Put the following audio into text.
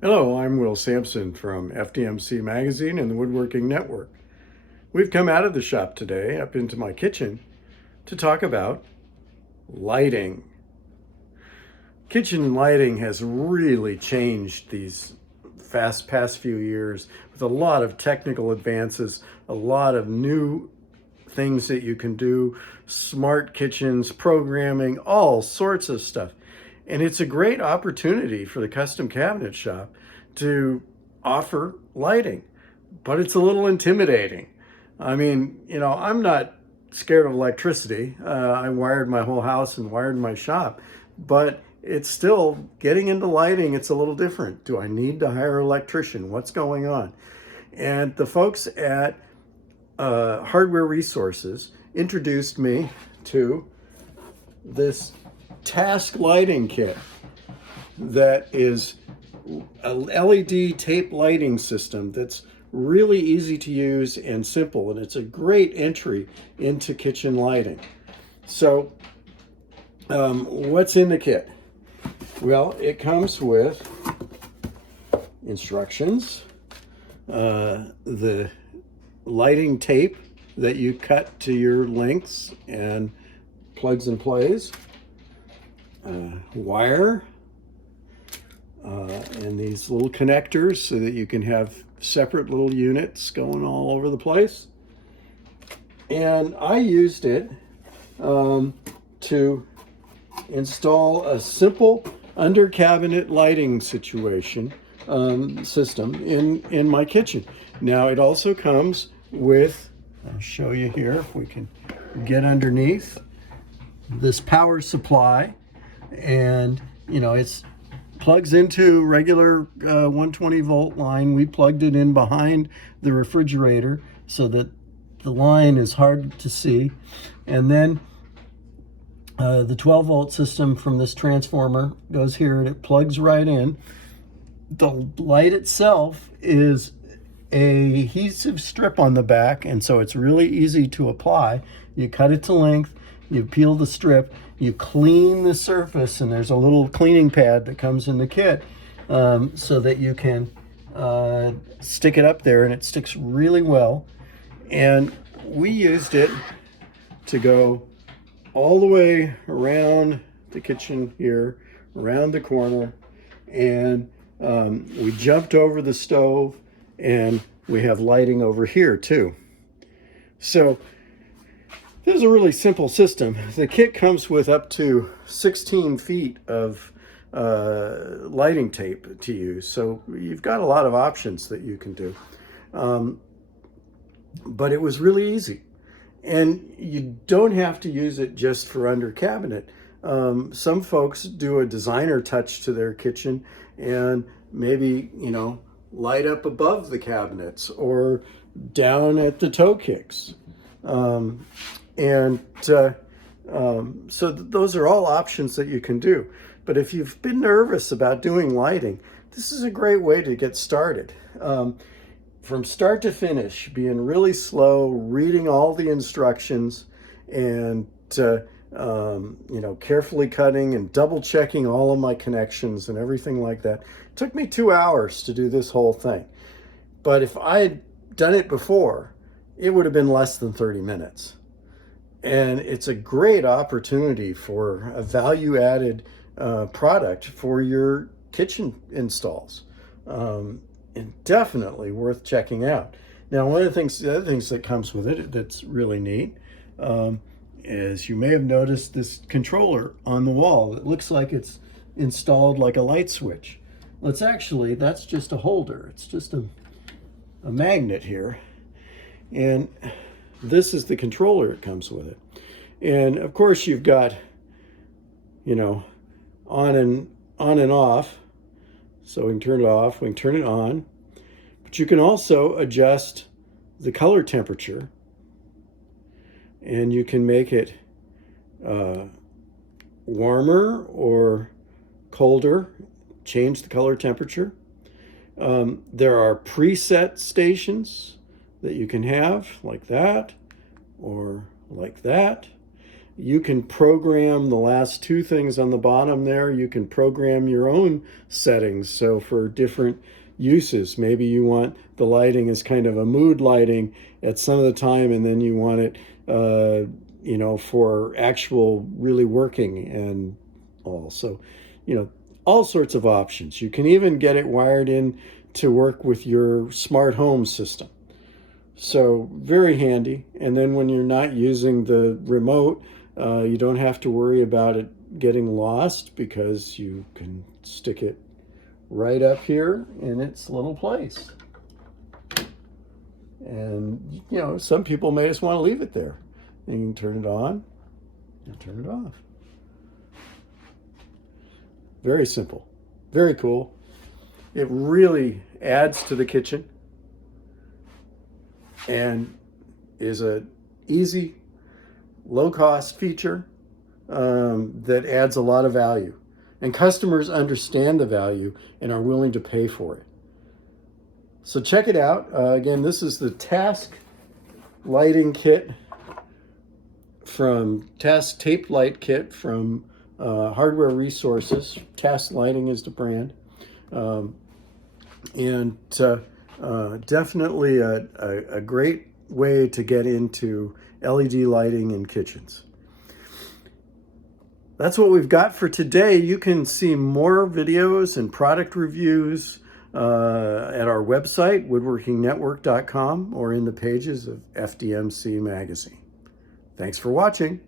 Hello, I'm Will Sampson from FDMC Magazine and the Woodworking Network. We've come out of the shop today up into my kitchen to talk about lighting. Kitchen lighting has really changed these past few years with a lot of technical advances, a lot of new things that you can do, smart kitchens, programming, all sorts of stuff. And it's a great opportunity for the custom cabinet shop to offer lighting, but it's a little intimidating. I mean, I'm not scared of electricity. I wired my whole house and wired my shop, but it's still getting into lighting. It's a little different. Do I need to hire an electrician? What's going on? And the folks at Hardware Resources introduced me to this task lighting kit that is a LED tape lighting system that's really easy to use and simple, and it's a great entry into kitchen lighting. So what's in the kit? Well, it comes with instructions, the lighting tape that you cut to your lengths and plugs and plays, wire, and these little connectors so that you can have separate little units going all over the place. And I used it to install a simple under cabinet lighting situation system in my kitchen. Now it also comes with, I'll show you here if we can get underneath, this power supply, and it's plugs into regular 120 volt line. We plugged it in behind the refrigerator so that the line is hard to see, and then the 12 volt system from this transformer goes here and it plugs right in. The light itself is a adhesive strip on the back, and so it's really easy to apply. You cut it to length, you peel the strip, you clean the surface, and there's a little cleaning pad that comes in the kit so that you can stick it up there, and it sticks really well. And we used it to go all the way around the kitchen here, around the corner, and we jumped over the stove, and we have lighting over here too. So this is a really simple system. The kit comes with up to 16 feet of lighting tape to use, so you've got a lot of options that you can do. But it was really easy. And you don't have to use it just for under cabinet. Some folks do a designer touch to their kitchen and maybe, light up above the cabinets or down at the toe kicks. So those are all options that you can do. But if you've been nervous about doing lighting, this is a great way to get started. From start to finish, being really slow, reading all the instructions, and carefully cutting and double checking all of my connections and everything like that. It took me 2 hours to do this whole thing. But if I had done it before, it would have been less than 30 minutes. And it's a great opportunity for a value-added product for your kitchen installs. And definitely worth checking out. Now, one of the other things that comes with it that's really neat is you may have noticed this controller on the wall that looks like it's installed like a light switch. Well, that's just a holder. It's just a magnet here. And this is the controller that comes with it. And of course you've got, on and off. So we can turn it off, we can turn it on. But you can also adjust the color temperature, and you can make it warmer or colder, change the color temperature. There are preset stations that you can have, like that or like that. you can program the last two things on the bottom there. You can program your own settings. So for different uses, maybe you want the lighting as kind of a mood lighting at some of the time, and then you want it, for actual really working and all. So, all sorts of options. You can even get it wired in to work with your smart home system. So very handy. And then when you're not using the remote, you don't have to worry about it getting lost, because you can stick it right up here in its little place. And, some people may just want to leave it there. And you can turn it on and turn it off. Very simple, very cool. It really adds to the kitchen and is an easy, low-cost feature that adds a lot of value. And customers understand the value and are willing to pay for it. So check it out. Again, this is the Task lighting kit from Tape Light Kit from Hardware Resources. Task Lighting is the brand. Definitely a great way to get into LED lighting in kitchens. That's what we've got for today. You can see more videos and product reviews at our website, woodworkingnetwork.com, or in the pages of FDMC Magazine. Thanks for watching.